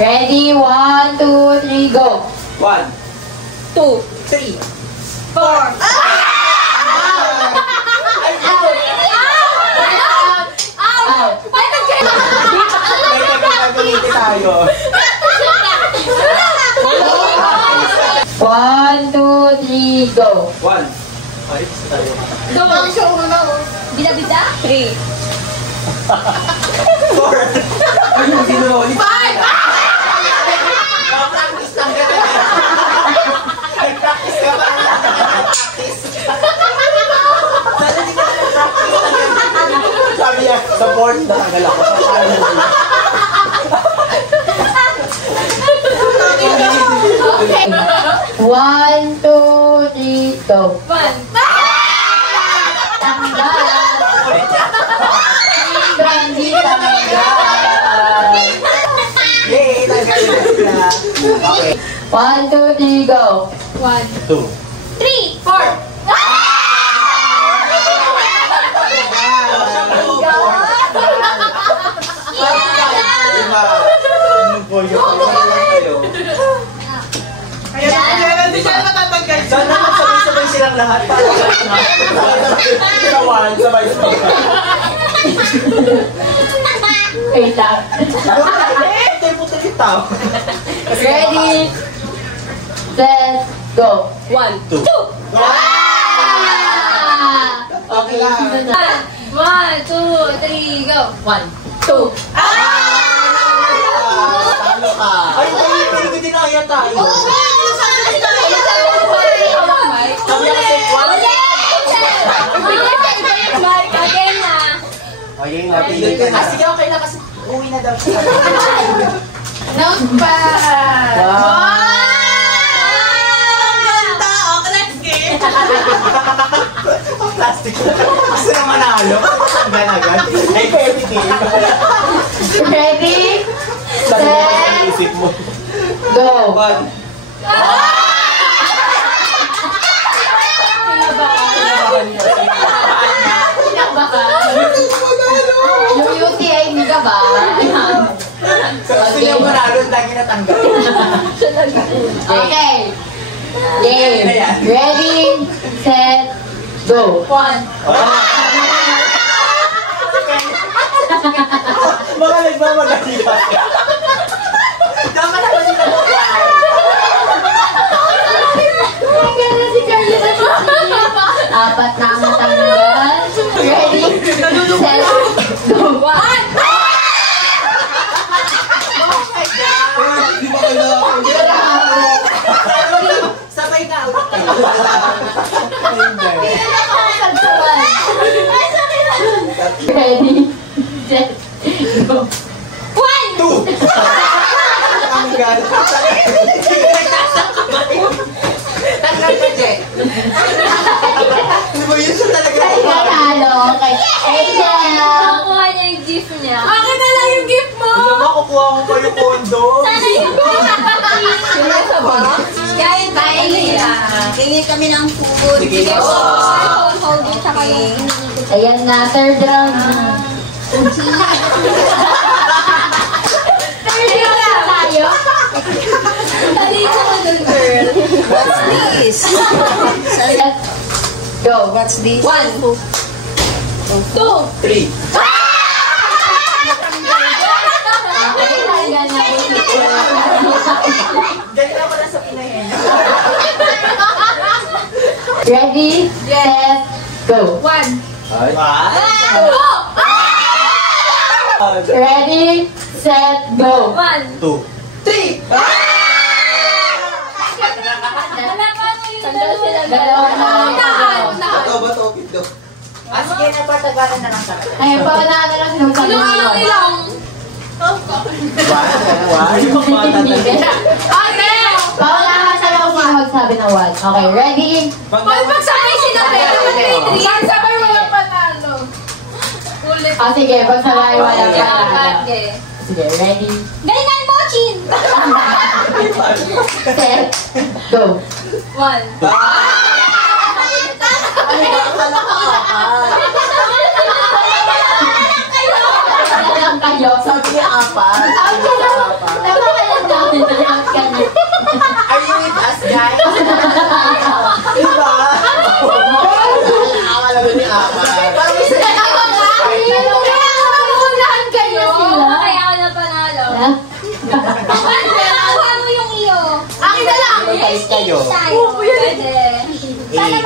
Ready? 1, 2, 3, go! 1, 2, 3, 4. Tayo. 1, 2, 3, go! 1. Ay, tayo. Go! Bida-bida? 3. 4. Ayun, sino? 5! Practice lang ka na. Practice ka ba? Practice. Sana di ka na-practice. Sabi niya, sa board, nakagal ako. Okay. 1, 2, 3, go! 1. Tanggal! Brandy, tanggal! Yay! Tanggal na. Okay. 1, 2, 3, go! 1, 2. 3, 4. Kaya hindi siya matatanggal. Sana magsabay-sabay silang lahat para sawan, sabay-sabay. Wait lang. Tempo tayo tao. Ready? Set, go! 1, 2. 2. Okay lang. 1, 2, 3, go! 1, 2. Talo ka. Ay, hindi ko dinaya tayo. Ayun nga, pili ka na. Sige, okay na kasi uwi na daw siya. Note pa! Ganda! Okay, let's game! Plastic. Gusto na manalo. Tanggal agad. Ay, pwede game. Ready? Set, Isip mo. go! 1. Yung UTI mo ka ba? Gusto niya manalo, lagi natanggal. Okay. Game. Ready, set, go! 1. Mga nagmamagani pa. Dapat ako sila mag-try. Apat na ang natanggal. Ready, set, go! 1. Hindi ba kailangan? Sabay na. Ready, set, go! 1. 2. Tanggal. Tanggal ka, Jen. Hindi ba yun siya talaga? Panalo kay Angel! Nakuha niya yung gift niya. Akin na lang yung gift mo! Hindi naman, kukuha ko pa yung kondo. Sana yung gift mo. Kahit tayo Hingi kami ng food. Sige. hold it sa kayo. Ayan na, third round na. Third round na tayo. Talito mo dun, girl. What's this? Set, go! What's this? 1, 2, 3. Ganyan ako na sa pinahin. Ready, set, go! 1, Ay. 2, Ready, set, go! 1, 2. 3. Dalawa na. Ito ba ito? Ito. Sige, napatagalan na lang sa akin. Ayun, paunahan na lang sinusan Anong alam nilang? Okay! Paunahan sa lang sino magsabi ng one. Okay, ready? Pag magsabay sila, pwede sabay walang panalo. Ulit. Sige, pagsabay walang panalo. Okay. Sige, ready? Galingan mo, Chin! Set, go! 1. Lang kayo. Sabi niya apat. Tama kayo. Umalis kayo. Pupo yan eh. Sana